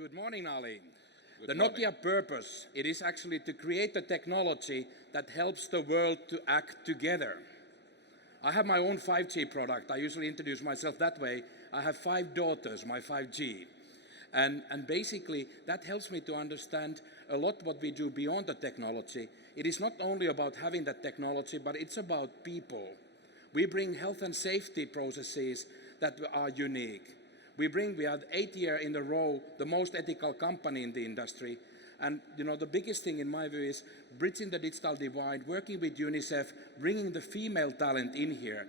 Good morning, Ali. Good The morning. Nokia purpose, it is actually to create a technology that helps the world to act together. I have my own 5G product. I usually introduce myself that way. I have 5 daughters, my 5G. And basically, that helps me to understand a lot what we do beyond the technology. It is not only about having that technology, but it's about people. We bring health and safety processes that are unique. We are the 8th year in a row the most ethical company in the industry. And the biggest thing in my view is bridging the digital divide, working with UNICEF, bringing the female talent in here.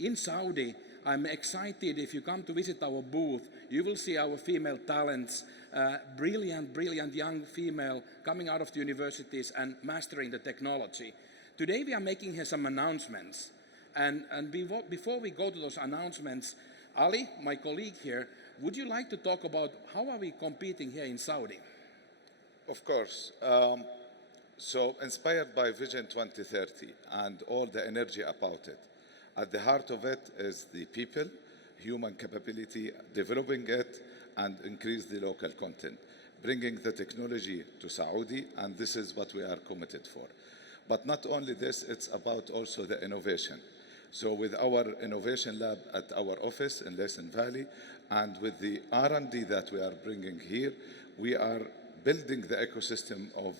In Saudi, I'm excited if you come to visit our booth, you will see our female talents, brilliant young female coming out of the universities and mastering the technology. Today we are making here some announcements. And before we go to those announcements, Ali, my colleague here, would you like to talk about how are we competing here in Saudi? Of course. So inspired by Vision 2030 and all the energy about it, at the heart of it is the people, human capability, developing it and increase the local content, bringing the technology to Saudi, and this is what we are committed for. But not only this, it's about also the innovation. So with our innovation lab at our office in Laysan Valley and with the R&D that we are bringing here, we are building the ecosystem of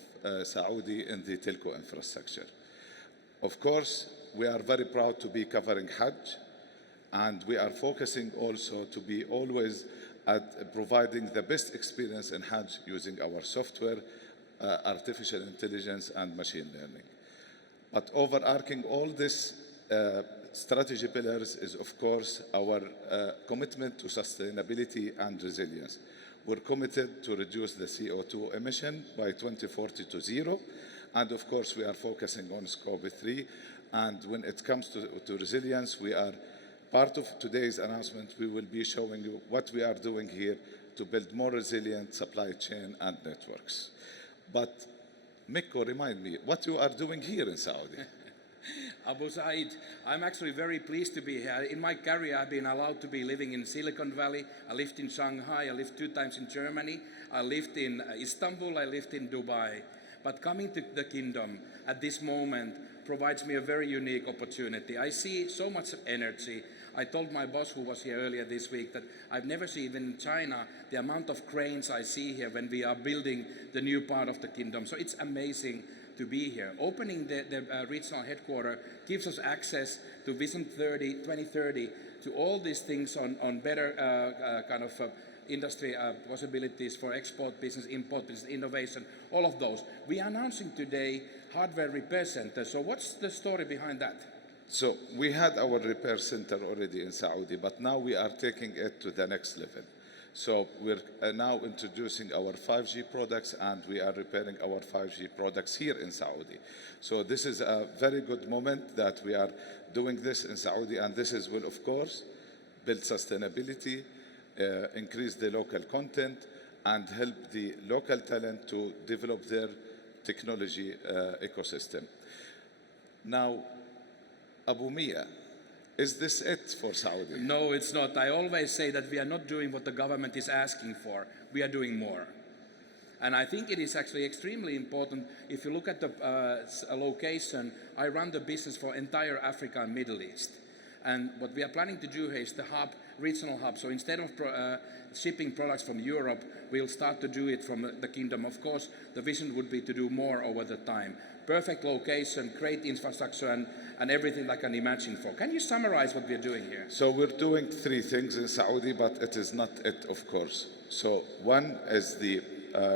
Saudi in the telco infrastructure. Of course, we are very proud to be covering Hajj, and we are focusing also to be always at providing the best experience in Hajj using our software, artificial intelligence, and machine learning. But overarching all this strategy pillars is, of course, our commitment to sustainability and resilience. We're committed to reduce the CO2 emission by 2040 to zero. And of course, we are focusing on scope 3. And when it comes to resilience, we are part of today's announcement. We will be showing you what we are doing here to build more resilient supply chain and networks. But Mikko, remind me, what you are doing here in Saudi? Abu Said, I'm actually very pleased to be here. In my career, I've been allowed to be living in Silicon Valley. I lived in Shanghai. I lived 2 times in Germany. I lived in Istanbul. I lived in Dubai. But coming to the kingdom at this moment provides me a very unique opportunity. I see so much energy. I told my boss who was here earlier this week that I've never seen, even in China, the amount of cranes I see here when we are building the new part of the kingdom. So it's amazing to be here. Opening the regional headquarters gives us access to Vision 2030, to all these things on better industry possibilities for export business, import business, innovation, all of those. We are announcing today hardware repair center. So what's the story behind that? So we had our repair center already in Saudi, but now we are taking it to the next level. So we're now introducing our 5G products, and we are repairing our 5G products here in Saudi. So this is a very good moment that we are doing this in Saudi, and this will, of course, build sustainability, increase the local content, and help the local talent to develop their technology ecosystem. Now, Abu Mia, is this it for Saudi? No, it's not. I always say that we are not doing what the government is asking for. We are doing more. And I think it is actually extremely important. If you look at the location, I run the business for entire Africa and Middle East. And what we are planning to do here is the hub, regional hub. So instead of shipping products from Europe, we'll start to do it from the kingdom. Of course, the vision would be to do more over the time. Perfect location, great infrastructure, and everything I can imagine for. Can you summarize what we're doing here? So we're doing 3 things in Saudi, but it is not it, of course. So one is the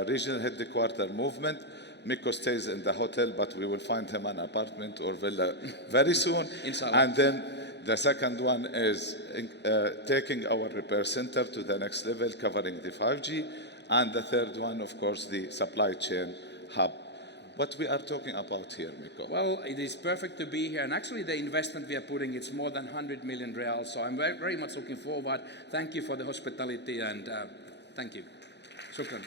regional headquarter movement. Mikko stays in the hotel, but we will find him an apartment or villa very soon. Inshallah. And then the second one is taking our repair center to the next level, covering the 5G. And the third one, of course, the supply chain hub. What we are talking about here, Mikko? Well, it is perfect to be here. And actually, the investment we are putting, it's more than 100 million reals. So I'm very, very much looking forward. Thank you for the hospitality, and thank you. Shukran.